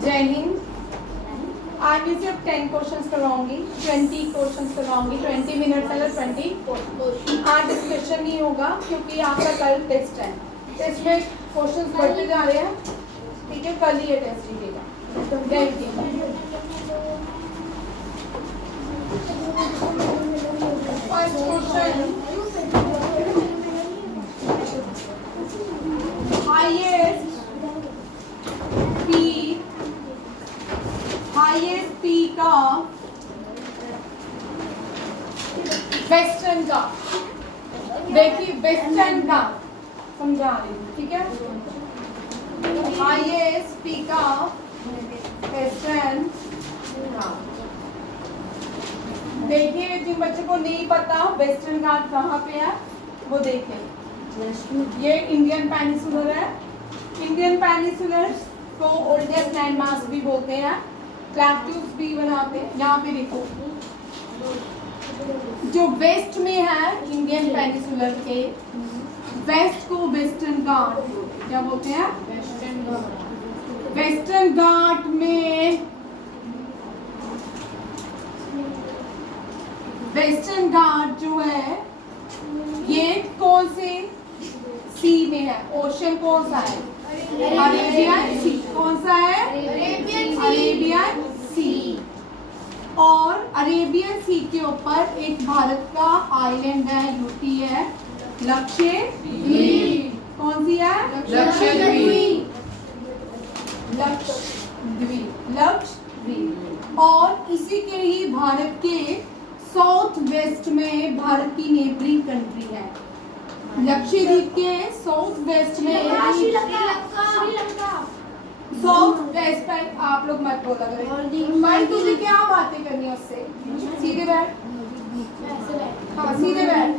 जय हिंद। आज मैं सिर्फ 10 क्वेश्चंस करवाऊंगी, 20 क्वेश्चंस करवाऊंगी, 20 मिनट्स अगर 20 क्वेश्चन। आज डिस्कशन नहीं होगा क्योंकि आपका कल टेस्ट है। टेस्ट में क्वेश्चंस बढ़ते जा रहे हैं, ठीक है। कल ही ये टेस्ट दीजिएगा। जय हिंद। First question, highest peak of western Ghat. देखिए वेस्टर्न घाट समझा रही हूँ, ठीक है। Highest peak of western Ghat. देखिए जिन बच्चों को नहीं पता वेस्टर्न घाट कहाँ पे है वो देखें। ये इंडियन पेनिसुलर है। इंडियन पेनिसुलर को ओल्डेस्ट लैंडमार्क भी बोलते हैं, प्लेट्यूज भी बनाते हैं। यहाँ पे देखो जो वेस्ट में है इंडियन पेनिसुलर के, वेस्ट को वेस्टर्न घाट क्या बोलते हैं? वेस्टर्न घाट में वेस्टर्न घाट जो है ये कौन से सी में है? ओशन कौन सा है? अरेबियन सी। कौन सा है? अरेबियन सी। और अरेबियन सी के ऊपर एक भारत का आइलैंड है, यूटी है, लक्षद्वीप। कौन सी है? लक्षद्वीप। लक्षद्वीप। और इसी के ही भारत के साउथ वेस्ट में भारत की नेबरिंग कंट्री है। लक्षद्वीप के साउथ वेस्ट में साउथ वेस्ट पर आप लोग मत बोला करें भाई, तुझे क्या बातें करनी है उससे? सीधे बैठ, हाँ सीधे बैठ।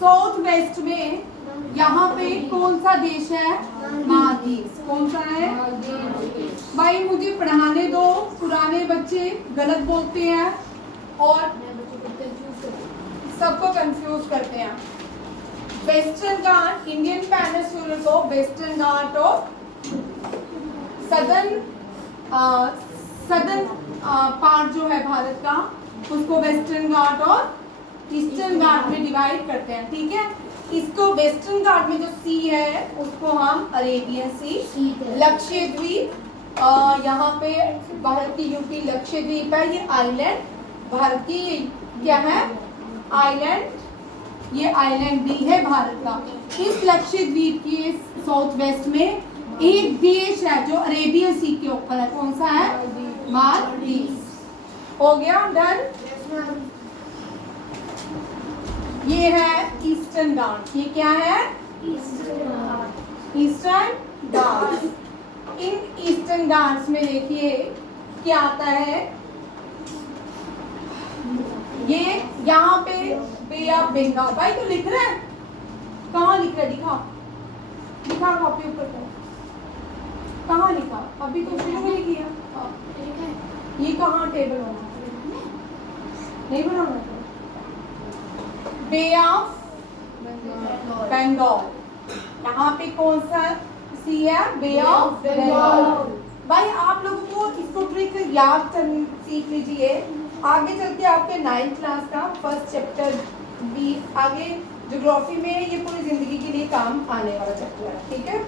साउथ वेस्ट में यहाँ पे कौन सा देश है? मालदीव। कौन सा है भाई? मुझे पढ़ाने दो, पुराने बच्चे गलत बोलते हैं और सबको कंफ्यूज करते हैं। वेस्टर्न घाट, इंडियन पेनिसुलर को वेस्टर्न घाट और सदर्न पार्ट जो है भारत का उसको वेस्टर्न घाट और ईस्टर्न घाट में डिवाइड करते हैं, ठीक है। इसको वेस्टर्न घाट में जो सी है उसको हम अरेबियन सी। लक्षद्वीप यहाँ पे भारत की यूटी लक्षद्वीप है, ये आइलैंड भारत की क्या है? आइलैंड। ये आइलैंड भी है भारत का। इस लक्षद्वीप के साउथ वेस्ट में एक देश है जो अरेबियन सी के ऊपर है। कौन सा है? मालदीव। हो गया, डन। ये है ईस्टर्न घाट। ये क्या है? Eastern Ghat. In eastern Ghats में देखिए क्या आता है। ये यहाँ पे बे ऑफ बंगाल। भाई तू लिख रहा है? कहाँ लिख रहा है? दिखा दिखा कॉपी ऊपर कर। कहाँ लिखा? अभी तो शुरू नहीं किया। ये कहाँ टेबल होना? नहीं बनाना। बे ऑफ बंगाल। यहाँ पे कौन सा सी है? बे ऑफ बंगाल। भाई आप लोगों को इसको ट्रिक याद सीख लीजिए, आगे चल के आपके 9th क्लास का फर्स्ट चैप्टर भी आगे ज्योग्राफी में ये पूरी जिंदगी के लिए काम आने वाला चैप्टर है, ठीक है।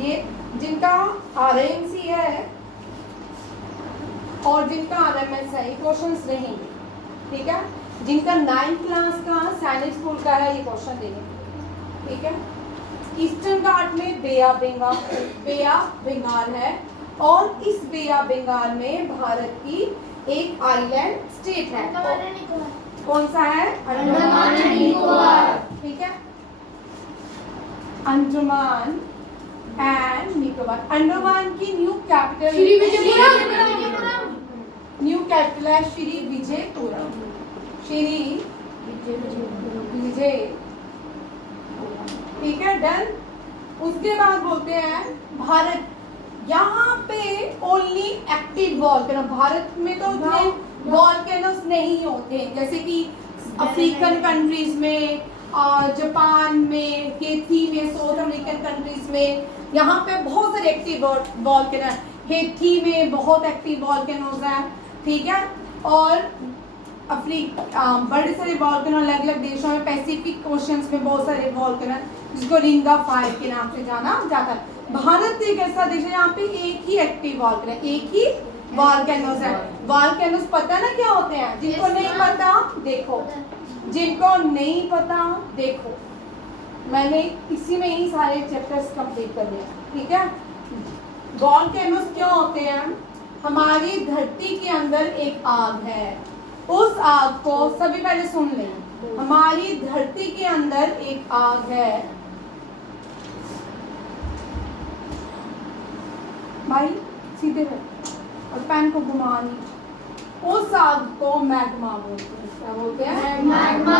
ये जिनका आरएमसी है और जिनका आरएमएस है ये क्वेश्चंस रहेंगे, ठीक है। जिनका 9th क्लास का सैनिक स्कूल का है ये क्वेश्चन देंगे, ठीक है। ईस्टर्न घाट में बे ऑफ बंगाल है और इस बे ऑफ बंगाल में भारत की एक आइलैंड स्टेट है। कौन सा है? अंडमान एंड निकोबार, ठीक है। अंडमान एंड निकोबार। अंडमान की न्यू कैपिटल है श्री विजयपुरम। विजय, ठीक है, डन। उसके बाद बोलते हैं भारत। यहाँ पे ओनली एक्टिव वॉल्केनो, भारत में तो उतने वॉल्केनोस नहीं होते जैसे कि अफ्रीकन कंट्रीज में, जापान में, केथी में, साउथ अमेरिकन कंट्रीज में। यहाँ पे बहुत सारे एक्टिव वॉल्केनो है। हेथी में बहुत एक्टिव वॉल्केनोज है, ठीक है। और बड़े सारे वॉल्केनो अलग अलग देशों में, पैसिफिक ओशंस में बहुत सारे वॉल्केनो जिसको रिंग ऑफ फायर के नाम से जाना जाता है। भारत एक ऐसा देश है यहाँ पे एक ही एक्टिव वॉल्केनो, एक ही वॉल्केनोज है। वॉल्केनोज पता है ना क्या होते हैं? जिनको नहीं पता देखो, जिनको नहीं पता देखो, मैंने इसी में ही सारे चैप्टर्स कंप्लीट कर दिए, ठीक है। वॉल्केनोज क्यों होते हैं? हमारी धरती के अंदर एक आग है, उस आग को सभी पहले सुन लें। हमारी धरती के अंदर एक आग है भाई, सीधे रहे और पेन को घुमा नहीं। उस आग को मैग्मा बोलते हैं। क्या बोलते हैं? मैग्मा,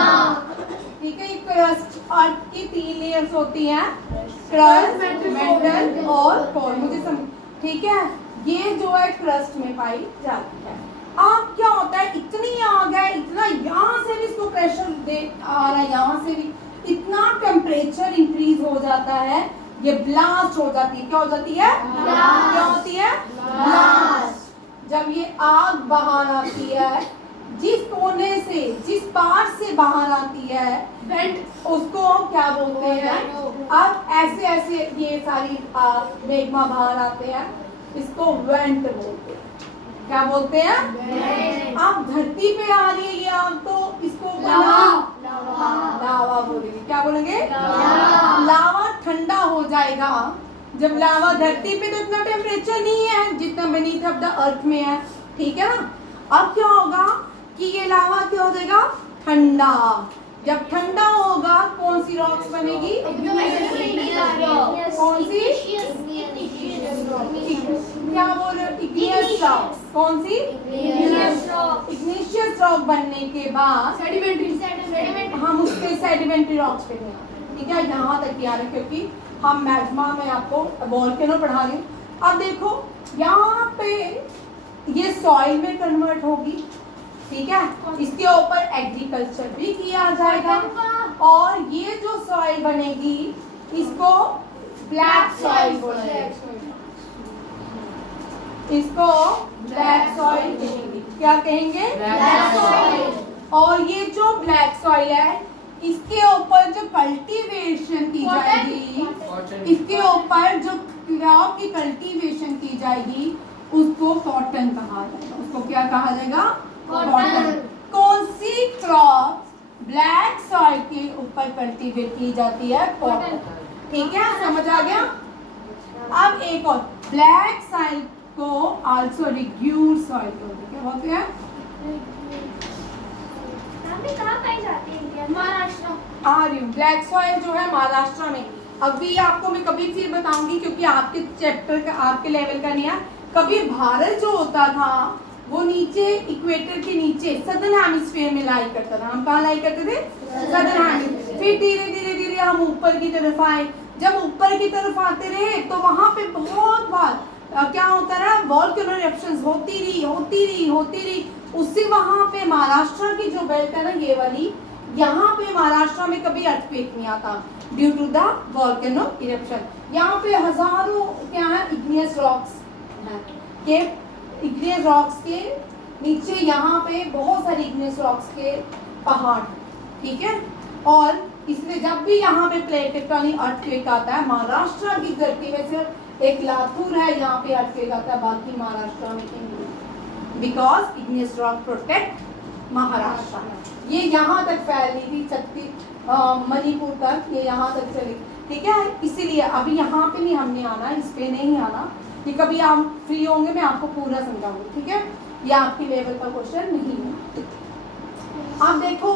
ठीक है। क्रस्ट, अर्थ की 3 लेयर्स होती हैं, क्रस्ट, मेंटल और कोर, मुझे समझ, ठीक है। ये जो है क्रस्ट में पाई जाती है। आग क्या होता है? इतनी आग है, इतना यहाँ से भी इसको प्रेशर दे आ रहा है, यहाँ से भी इतना टेम्परेचर इंक्रीज हो जाता है, ये ब्लास्ट हो जाती है। क्या हो जाती है? क्या होती है? ब्लास्ट। जब ये आग बाहर आती है, जिस कोने से, जिस पार से बाहर आती है, उसको क्या बोलते हैं? अब ऐसे ऐसे ये सारी मैग्मा बाहर आते हैं, इसको वेंट बोलते हैं। क्या बोलते हैं? आप धरती पे आ रही है ये आग, तो इसको लावा बोलेंगे। क्या बोलेंगे? लावा ठंडा हो जाएगा। जब लावा धरती पे, तो इतना टेम्परेचर नहीं है जितना beneath of the अर्थ में है, ठीक है ना। अब क्या होगा कि ये लावा क्या हो जाएगा? ठंडा। जब ठंडा होगा कौन सी रॉक्स बनेगी? कौन सी? क्या बोल रहे हो? Igneous rocks. कौन सी? इग्निशियस रॉक बनने के बाद हम उसके सेडिमेंट्री रॉक्स पे हैं, ठीक है। यहाँ तक याद है क्योंकि हम मैग्मा में आपको वॉल्केनो पढ़ा रही हूँ। अब देखो यहाँ पे ये सॉइल में कन्वर्ट होगी, ठीक है। इसके ऊपर एग्रीकल्चर भी किया जाएगा और ये जो सॉइल बनेगी इसको ब्लैक सॉइल बोलेंगे, इसको ब्लैक सॉइल कहेंगे। क्या कहेंगे? Black soil. और ये जो ब्लैक सॉइल है, इसके ऊपर जो कल्टीवेशन की जाएगी, इसके ऊपर जो क्रॉप की कल्टीवेशन की जाएगी उसको कॉटन कहा जाएगा। उसको क्या कहा जाएगा? कॉटन। कौन सी क्रॉप ब्लैक सॉइल के ऊपर कल्टीवेट की जाती है? कॉटन, ठीक है। समझ आ गया? अब एक और, ब्लैक सॉइल को आल्सो रिड्यूस सॉइल बोलते हैं। क्या बोलते हैं? कहाँ पाई जाती है? महाराष्ट्र। आ रही हूँ। ब्लैक सॉइल जो है महाराष्ट्र में, अभी आपको मैं कभी फिर बताऊंगी क्योंकि आपके चैप्टर का, आपके लेवल का नहीं है। कभी भारत जो होता था वो नीचे इक्वेटर के नीचे सदर्न हेमिस्फीयर में लाई करता था। हम कहाँ लाई करते थे? Southern hemisphere. फिर धीरे धीरे धीरे हम ऊपर की तरफ आए। जब ऊपर की तरफ आते रहे तो वहाँ पे बहुत बार क्या होता रहा? वॉल्केनो इरप्शंस होती रही। उससे वहाँ पे महाराष्ट्र की जो बेल्ट है ना, ये वाली, यहाँ पे महाराष्ट्र में कभी अर्थक्वेक नहीं आता due to the volcano eruption. यहाँ पे हजारों क्या है? इग्नियस रॉक्स हैं। के इग्नियस रॉक्स के नीचे यहाँ पे बहुत सारे इग्नियस रॉक्स के पहाड़, ठीक है। और इसलिए जब भी यहाँ पे प्लेट टेक्टोनिक अर्थक्वेक आता है, महाराष्ट्र की धरती में सिर्फ एक लातूर है यहाँ पे अर्थक्वेक आता है, बाकी महाराष्ट्र में नहीं, because igneous rock protect Maharashtra. ये यहाँ तक फैल रही थी, मणिपुर तक, ये यहाँ तक चली, ठीक है। इसीलिए अभी यहाँ पे नहीं हमने आना, इस पे नहीं आना। ये कभी आप फ्री होंगे मैं आपको पूरा समझाऊंगी, ठीक है। ये आपकी लेवल का क्वेश्चन नहीं है। आप देखो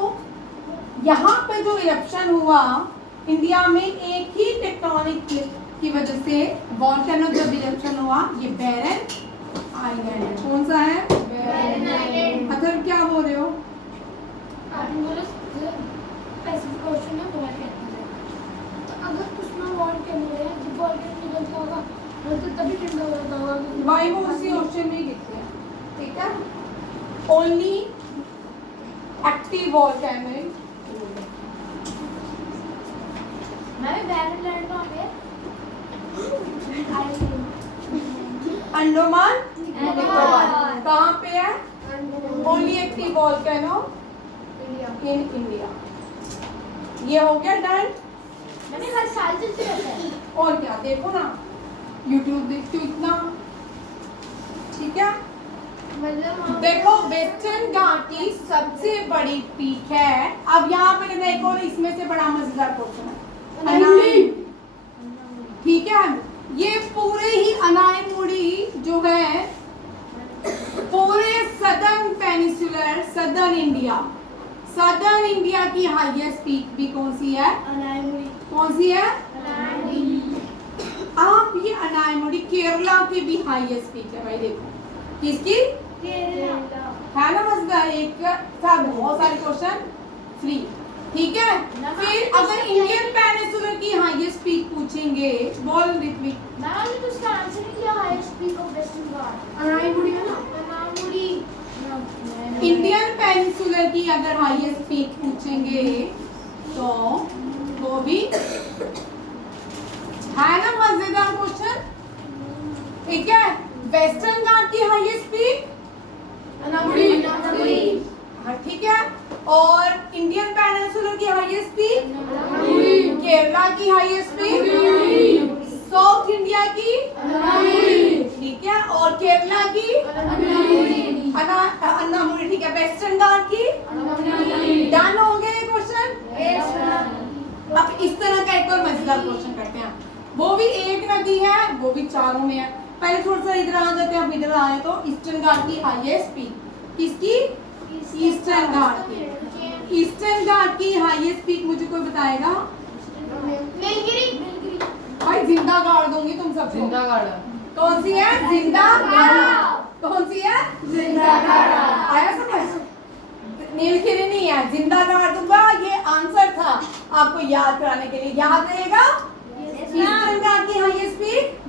यहाँ पे जो इरप्शन हुआ इंडिया में, एक ही टेक्टोनिक प्लेट की वजह से वॉल्केनो जब इरप्शन हुआ, ये बैरन आइलैंड है। कौन सा है? बैरन आइलैंड। अथर्व क्या बोल रहे हो? पैसिफिक ओशन में बहुत कहते हैं। तो अगर उसमें वॉल्केनो है, जब वॉल्केनो निकलता होगा तो तभी ठंडा हो जाता होगा। भाई वो उसी ओशन में गिरते हैं, ठीक है। Only active volcano. मैं भी बैरन लैंड में आ गया। अंडमान निकोबार। कहाँ पे है? Only active volcano in India. ये हो गया डन। मैंने हर साल चलते रहता है। और क्या, देखो ना यूट्यूब देखती हूँ इतना, ठीक है। मतलब देखो वेस्टर्न घाट की सबसे बड़ी पीक है। अब यहाँ पे देखना एक और इसमें से बड़ा मजेदार क्वेश्चन है, अनाई, ठीक है। ये पूरे ही अनाईमुड़ी जो है पूरे सदर्न पेनिसुलर सदर्न इंडिया की हाईएस्ट पीक भी कौन सी है? अनाईमुड़ी। कौन सी है? आप ये अनाईमुड़ी केरला की भी हाईएस्ट पीक है भाई। देखो किसकी है ना मजेदार, एक साथ बहुत सारे क्वेश्चन फ्री, ठीक है। फिर अगर इंडियन पेनिसुलर की हाईएस्ट पीक पूछेंगे, बोल ऋत्विक। मैंने तो उसका आंसर नहीं किया। हाईएस्ट पीक ऑफ वेस्टर्न घाट अनाईमुड़ी है ना। अनाईमुड़ी। इंडियन पेनिसुलर की अगर हाईएस्ट पीक पूछेंगे तो वो भी है ना मजेदार क्वेश्चन, ठीक है। वेस्टर्न घाट की हाईएस्ट पीक अनाईमुड़ी। हाँ ठीक है। और इंडियन पेनिसुलर की हाईएस्ट पीक केरला की हाईएस्ट पीक साउथ इंडिया की ठीक है। और केरला की अन्नामुड़ी, ठीक है। वेस्टर्न घाट की डन हो गए क्वेश्चन। अब इस तरह का एक और मजेदार क्वेश्चन करते हैं। वो भी एक नदी है, वो भी चारों में है। पहले थोड़ा सा इधर आ जाते हैं, अब इधर आए तो ईस्टर्न घाट की हाईएस्ट पीक किसकी? ईस्टर्न घाट की। ईस्टर्न घाट की हाईएस्ट पीक मुझे कोई बताएगा? नीलगिरी। भाई जिंदा गाड़ दूंगी तुम सबको। जिंदा गाड़ा। कौन सी है? जिंदा गाड़ा। कौन सी है? जिंदा गाड़ा। आया समझ? नीलगिरी नहीं है, जिंदा गाड़ दूंगा। ये आंसर था आपको याद कराने के लिए, याद रहेगा। ईस्टर्न घाट की हाईएस्ट पीक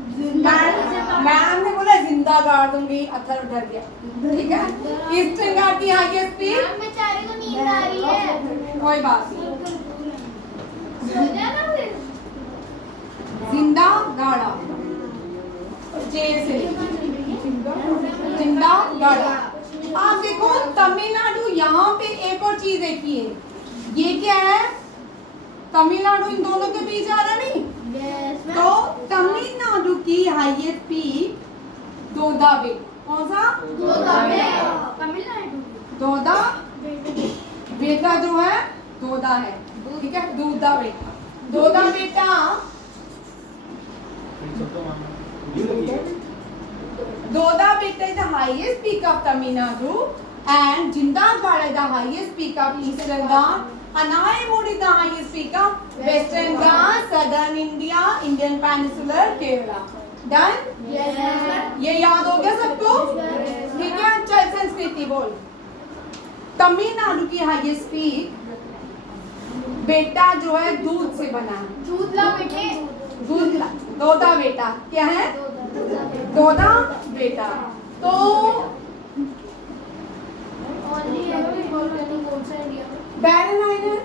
मैम ने बोला जिंदा गाड़ दूंगी, अथर डर गया, ठीक है। ईस्टर्न घाट की हाईएस्ट पीक, बेचारे को नींद आ रही है। कोई बात नहीं, सो जाना फिर। जिंदा गाड़ा जे से जिंदा गाड़ा। आप देखो तमिलनाडु, यहाँ पे एक और चीज देखिए, ये क्या है? तमिलनाडु इन दोनों के बीच आ रहा नहीं, तो तमिलनाडु की हाईएस्ट पीक दोदा बेट। कौन सा? तमिलनाडु। दोदा बेटा जो है दोदा है, ठीक है। दोदा बेटा, दोदा बेटा दोदा बेटा is the highest peak of Tamil Nadu and Jindagada is the highest peak of Eastern Ghat. Anaimudi is the highest peak of Western Ghat, Southern India, Indian Peninsular, Kerala. Done? Yes. ये याद हो गया सबको? ठीक है। चल संस्कृति बोल। तमिलनाडु की हाईएस्ट पीक बेटा जो है दूध से बना है। दूध ला बेटे। दूध ला, दोदा बेटा क्या है? दोदा बेटा। तो Barren Island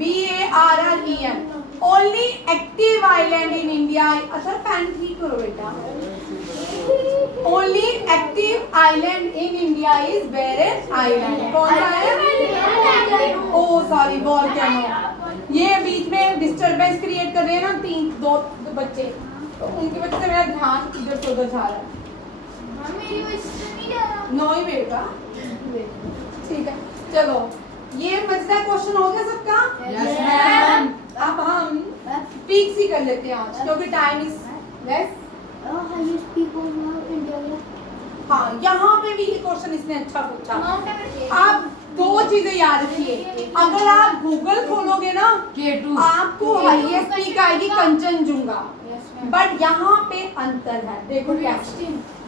BARREN only active island in India. अच्छा पैन ठीक करो बेटा। Only active island in India is Barren Island. कौन सा है? Oh sorry volcano. ये बीच में डिस्टरबेंस क्रिएट कर रहे हैं ना दो बच्चे, तो उनकी वजह से मेरा ध्यान इधर से उधर जा रहा है। मेरी वजह से नहीं जा रहा। नो ही बेटा, ठीक है। चलो ये मजेदार क्वेश्चन हो गया सबका? Yes, ma'am. अब हम पीक्स ही कर लेते हैं आज क्योंकि time is less. Highest peak of India. हाँ यहाँ पे भी ये क्वेश्चन इसने अच्छा पूछा। Mount Everest. आप दो चीजें याद रखिए, अगर आप गूगल खोलोगे ना K2 आपको हाईएस्ट पीक आएगी कंचनजुंगा, बट यहाँ पे अंतर है। देखो क्या?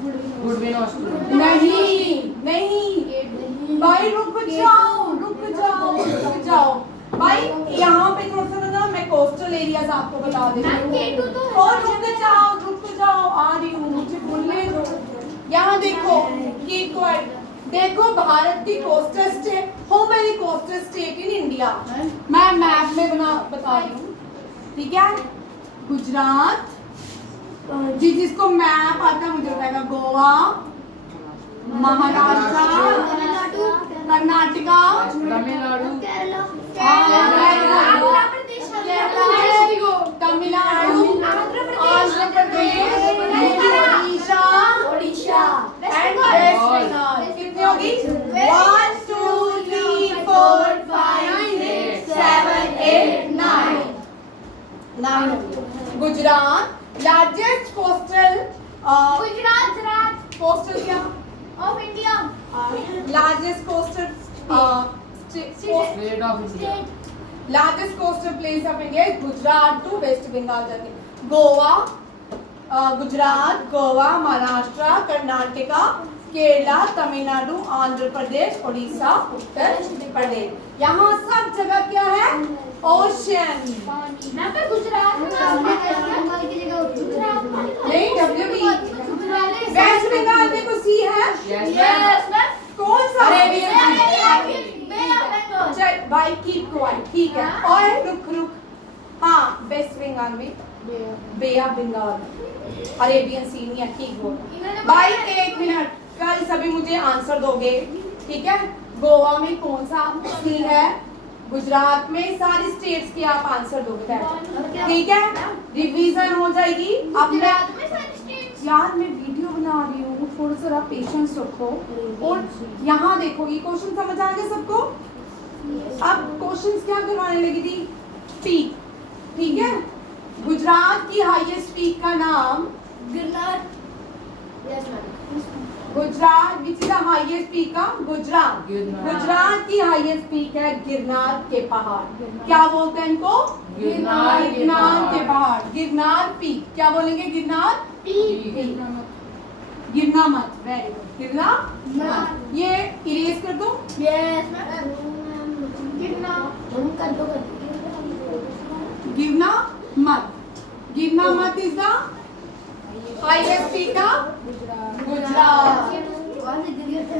Goodwin Australia. नहीं नहीं भाई रुक जाओ रुक जाओ रुक जाओ भाई, यहाँ पे थोड़ा सा ना मैं कोस्टल एरियाज आपको बता देती हूँ। और रुक जाओ आ रही हूँ, मुझे बोलने दो। यहाँ देखो कीप क्वाइट। देखो भारत की coastal state, how many coastal state in India? मैं मैप में बता रही हूँ, ठीक है। गुजरात, जी जिसको मैप आता है मुझे बताएगा। Goa, Maharashtra, Karnataka, Tamil Nadu, Tamil Nadu, Andhra Pradesh, Odisha and waste Bengal. कितनी होगी? 1 2 3 4 5 6 7 8 9। गुजरात लार्जेस्ट कोस्टल कोस्टल क्या of India largest coastal state of India, largest coastal place of India is Gujarat to West Bengal जाके। गोवा, गुजरात, गोवा, महाराष्ट्र, कर्नाटका, केरला, तमिलनाडु, आंध्र प्रदेश, उड़ीसा, उत्तर प्रदेश। यहाँ सब जगह क्या है? ओशन। मैं पे गुजरात बंगाल की जगह नहीं WB वेस्ट बंगाल में कुछ सी है? यस मैम कौन सा? अरेबियन बंगाल चल भाई कीप क्वाइट, ठीक है। और रुक हाँ वेस्ट बंगाल में बे ऑफ बंगाल, अरेबियन सी नहीं है, ठीक बोल भाई। 1 मिनट, कल सभी मुझे आंसर दोगे, ठीक है। गोवा में कौन सा सी है? गुजरात में सारी स्टेट्स के आप आंसर दोगे, ठीक है। रिवीजन हो जाएगी। अब गुजरात में सारी स्टेट्स यार मैं वीडियो बना रही हूँ, थोड़ा सा पेशेंस रखो। और यहाँ देखो ये क्वेश्चन समझ आ गया सबको? अब क्वेश्चंस क्या करवाने लगी थी? पीक, ठीक है। गुजरात की हाईएस्ट पीक का नाम Girnar. Yes ma'am Gujarat which is the highest peak का गुजरात। गिरनार। गुजरात की हाईएस्ट पीक है गिरनार के पहाड़। क्या बोलते हैं इनको? गिरनार के के पहाड़, गिरनार पीक। क्या बोलेंगे? गिरनार पीक। गिरना मत, वेरी गुड, गिरना मत। ये इरेज कर दो। यस मैम गिरना हम कर दो गिरना मत, गिरना मत इज द हाईएस्ट पीक का गुजरात।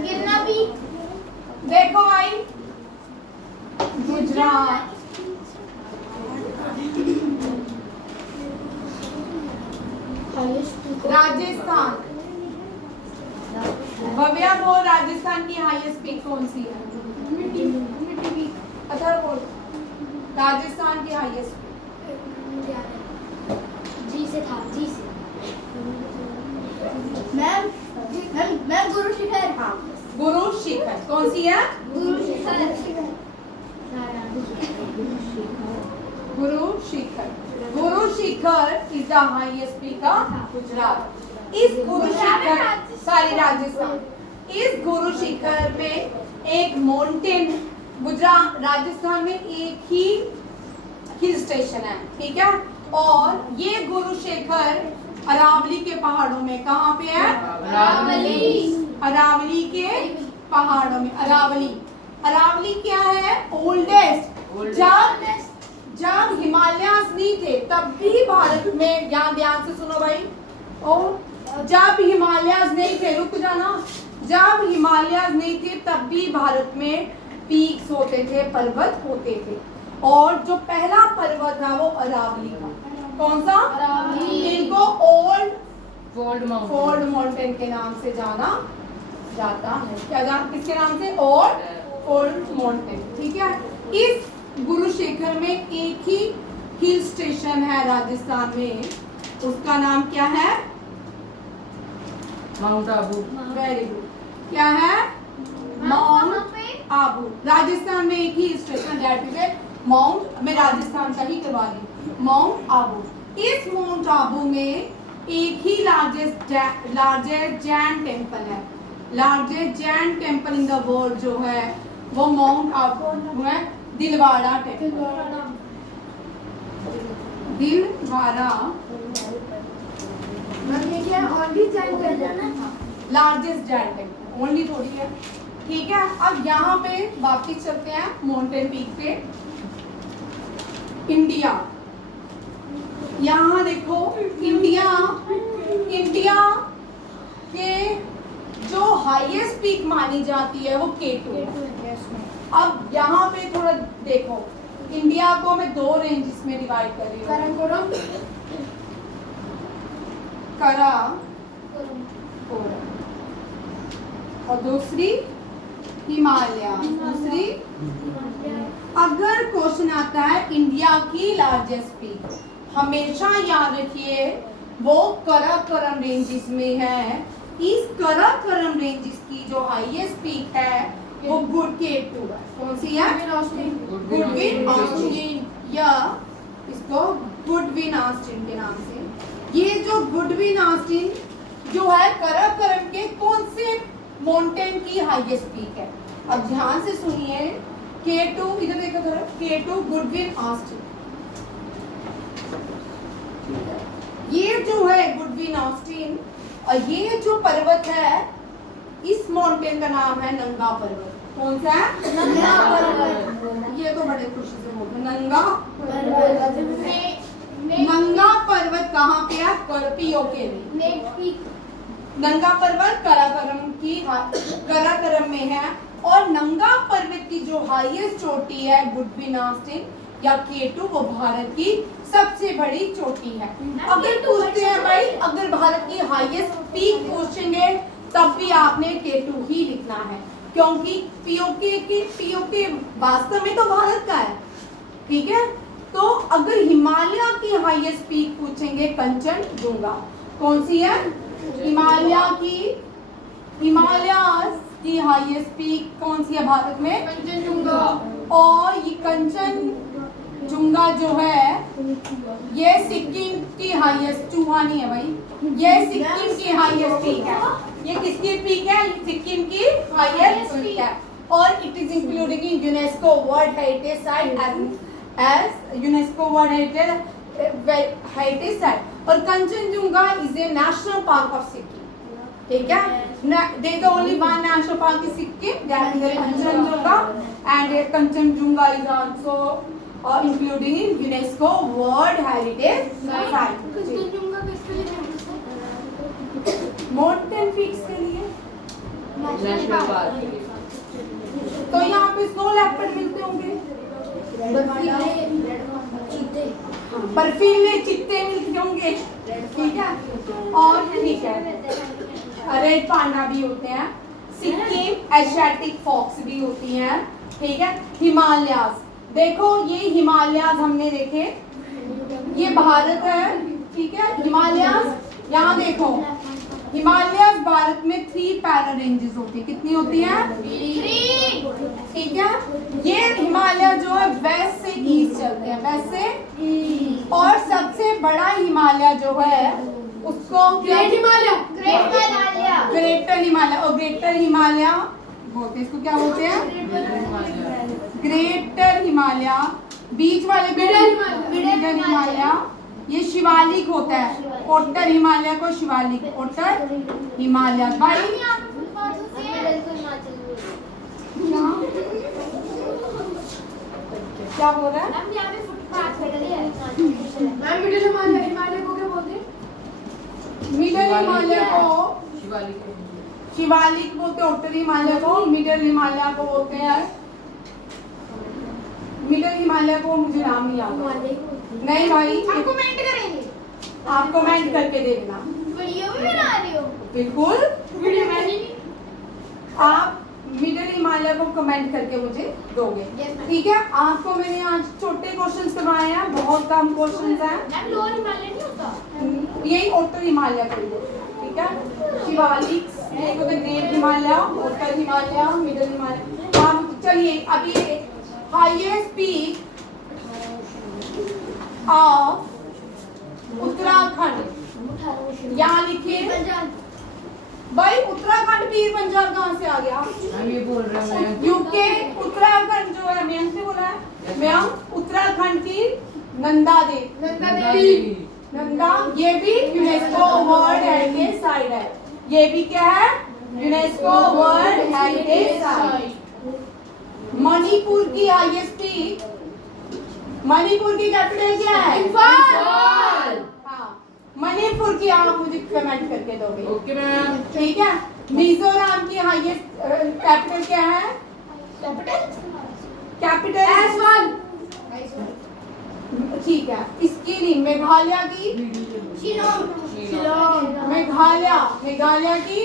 गिरना भी देखो भाई गुजरात, राजस्थान। भव्या बोल, राजस्थान की हाईएस्ट पीक कौन सी है? अथर बोल, राजस्थान की हाईएस्ट जी से था जी से मैम मैम गुरु शिखर। हाँ गुरु शिखर कौन सी है? गुरु Shikhar Guru Shikhar. Guru Shikhar is the highest peak of Gujarat. इस गुरु शिखर सारी राजस्थान, इस गुरु शिखर पे एक माउंटेन, गुजरात राजस्थान में एक ही हिल स्टेशन है, ठीक है। और ये गुरु शिखर अरावली के पहाड़ों में, कहाँ पे है? अरावली के पहाड़ों में। अरावली क्या है? ओल्डेस्ट। जब हिमालयास नहीं थे तब भी भारत में, यहाँ ध्यान से सुनो भाई, और जब हिमालयास नहीं थे, रुक जाना, जब हिमालयास नहीं थे तब भी भारत में पीक्स होते थे, पर्वत होते थे। और जो पहला पर्वत था वो अरावली का। कौन सा? अरावली। इनको फोल्ड माउंटेन के नाम से जाना जाता है। क्या किसके नाम से? ओल्ड माउंटेन, ठीक है। इस गुरु शिखर में एक ही हिल स्टेशन है राजस्थान में, उसका नाम क्या है? माउंट आबू। Very good. क्या है? माउंट आबू। राजस्थान में एक ही स्टेशन, दैट इज माउंट, मैं राजस्थान का ही करवा दी, माउंट आबू। इस माउंट आबू में एक ही लार्जेस्ट जैन टेम्पल है। Largest Jain temple in the world जो है वो माउंट आबू है, Dilwara temple. Dilwara largest Jain temple, only थोड़ी है, ठीक है। अब यहाँ पे वापिस चलते हैं माउंटेन पीक पे। इंडिया, यहाँ देखो इंडिया के जो हाईएस्ट पीक मानी जाती है वो K2 है। अब यहाँ पे थोड़ा देखो, इंडिया को मैं 2 रेंजेस में डिवाइड कर रही हूँ। काराकोरम और दूसरी हिमालय। दूसरी, अगर क्वेश्चन आता है इंडिया की लार्जेस्ट पीक, हमेशा याद रखिए वो काराकोरम रेंजेस में है। इस काराकोरम रेंजेस की जो हाईएस्ट पीक है वो K2 है। कौन सी है? गुडविन ऑस्टिन, या इसको गुडविन ऑस्टिन के नाम से। ये जो गुडविन ऑस्टिन जो है काराकोरम के कौन से माउंटेन की हाईएस्ट पीक है? अब ध्यान से सुनिए, K2, इधर देखो जरा, K2 गुडविन ऑस्टिन। ये जो है गुडविन ऑस्टिन, और ये जो पर्वत है इस माउंटेन का नाम है नंगा पर्वत। कौन सा है? नंगा पर्वत। ये तो बड़े खुशी से बोलते हैं नंगा पर्वत। नंगा पर्वत कहाँ पे है? पीओके में। नंगा पर्वत काराकोरम में है, और नंगा पर्वत की जो हाईएस्ट चोटी है गुडविन ऑस्टिन या K2, वो भारत की सबसे बड़ी चोटी है। अगर पूछते हैं भाई, अगर भारत की हाईएस्ट पीक पूछेंगे तब भी आपने K2 ही लिखना है, क्योंकि पीओके वास्तव में तो भारत का है, ठीक है। तो अगर हिमालय की हाईएस्ट पीक पूछेंगे कंचनजुंगा। कौन सी है? हिमालय की हाईएस्ट पीक कौन सी है भारत में? कंचनजुंगा। और ये कंचनजुंगा जो है ये सिक्किम की हाईएस्ट, चूहानी है भाई, ये सिक्किम की हाईएस्ट पीक है। ये किसकी पीक है? सिक्किम की हाईएस्ट पीक है, और it is including in UNESCO world heritage site as UNESCO world heritage site. और Kanchenjunga is a national park of Sikkim, ठीक है। There is only one national park in Sikkim, that is Kanchenjunga, and Kanchenjunga is also including in UNESCO World Heritage Site. Kanchenjunga किसके लिए famous है? Mountain peaks के लिए। National park. तो यहाँ पे स्नो लेपर्ड मिलते होंगे, बर्फीले चित्ते मिलते होंगे, ठीक है। और ठीक है, रेड पांडा भी होते हैं, सिक्किम एशियाटिक फॉक्स भी होती हैं, ठीक है। हिमालयाज, देखो ये हिमालयाज हमने देखे, ये भारत है, ठीक है। हिमालयाज यहाँ देखो, हिमालयाज भारत में 3 पैरा रेंजेस होती है। कितनी होती है? 3, ठीक है। ये हिमालय जो है वेस्ट से ईस्ट चलते हैं, वेस्ट से, और सबसे बड़ा हिमालय जो है उसको ग्रेट हिमालय, ग्रेटर हिमालय, और ग्रेटर हिमालय बोलते हैं, इसको क्या बोलते हैं? ग्रेटर हिमालय। बीच वाले मिडल हिमालय, ये शिवालिक होता है। उत्तर हिमालय को शिवालिक, उत्तर हिमालय भाई। क्या बोल रहा है? मैम मिडिल हिमालय को क्या बोलते हैं? मिडल हिमालय को शिवालिक। शिवालिक बोलते हैं, उत्तर हिमालय को मिडल हिमालय को बोलते हैं। मिडल हिमालय को मुझे नाम नहीं याद। नहीं भाई, हम कमेंट करेंगे, आप कमेंट करके दे देना। वीडियो भी बना रही हो? बिल्कुल, वीडियो मैंने आप मिडल हिमालय को कमेंट करके मुझे दोगे, Yes, ठीक है। आपको मैंने आज छोटे क्वेश्चंस करवाए हैं, बहुत कम क्वेश्चंस हैं। मैम लोअर हिमालय नहीं होता? यही उत्तर हिमालय को ही बोलते हैं, ठीक है। शिवालिक, एक होता है ग्रेट हिमालय, उत्तर हिमालय, मिडल हिमालय। आप चलिए अभी हाईएस्ट पीक ऑफ उत्तराखंड यहाँ लिखिए भाई। उत्तराखंड पीर पंजाल कहाँ से आ गया? हम ये बोल रहे हैं क्योंकि उत्तराखंड जो है, मयंक ने बोला है, मयंक उत्तराखंड की नंदा देवी, नंदा, ये भी यूनेस्को वर्ल्ड हेरिटेज साइट है। ये भी क्या है? UNESCO world heritage site. Manipur की हाईएस्ट पीक, मणिपुर की कैपिटल क्या है? इंफाल। हाँ, मणिपुर की आप मुझे कमेंट करके दोगे, ओके मैम। ठीक है। मिजोरम की हाईएस्ट कैपिटल क्या है? कैपिटल ठीक है, इसकी नहीं, मेघालय की मेघालय की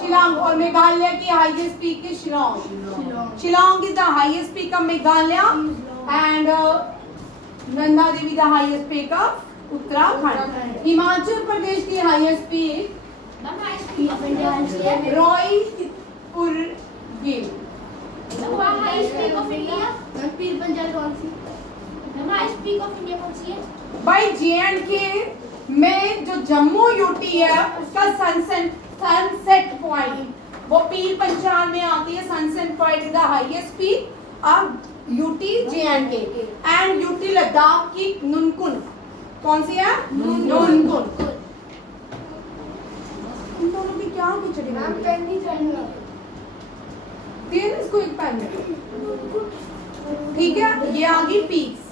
शिलोंग, और मेघालय की highest peak is Shillong. Shillong is the highest peak of Meghalaya and Nanda Devi the highest peak of Uttarakhand. Himachal Pradesh की हाईएस्ट पीक रॉयपुर गिर. भाई J&K में जो जम्मू यूटी है उसका सनसेट पॉइंट वो पीर पंचाल में आती है. Sunset point is the highest peak of UT J&K and UT Ladakh की नुनकुन. कौन सी है? नुनकुन. इन दोनों की क्या खिचड़ी है? दे दे इसको एक पेन में. ठीक है, ये आ गई पीक्स.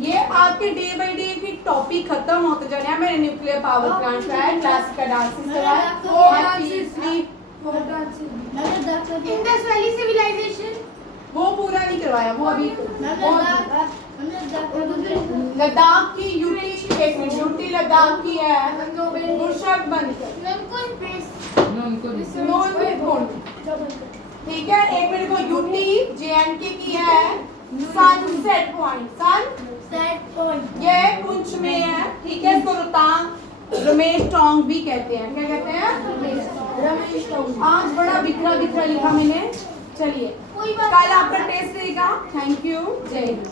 ये आपके डे बाय डे की टॉपिक खत्म होते जा रहे हैं. मेरे न्यूक्लियर पावर प्लांट का है, क्लासिकल डांसेस का है, इंडस वैली सिविलाइजेशन वो पूरा नहीं करवाया. वो अभी लद्दाख की यूटी, एक मिनट, यूटी लद्दाख की है. गुरशर्ट बंद कर. नूनकुन. ठीक है, एक मिनट को यूटी J&K की है सनसेट पॉइंट. ये पुंछ में है. ठीक है, इसको रोहतांग रमेश टोंग भी कहते हैं. क्या कहते हैं? रमेश टोंग. आज बड़ा बिखरा बिखरा लिखा मैंने. चलिए, कल आपका टेस्ट रहेगा. Thank you. जय हिंद.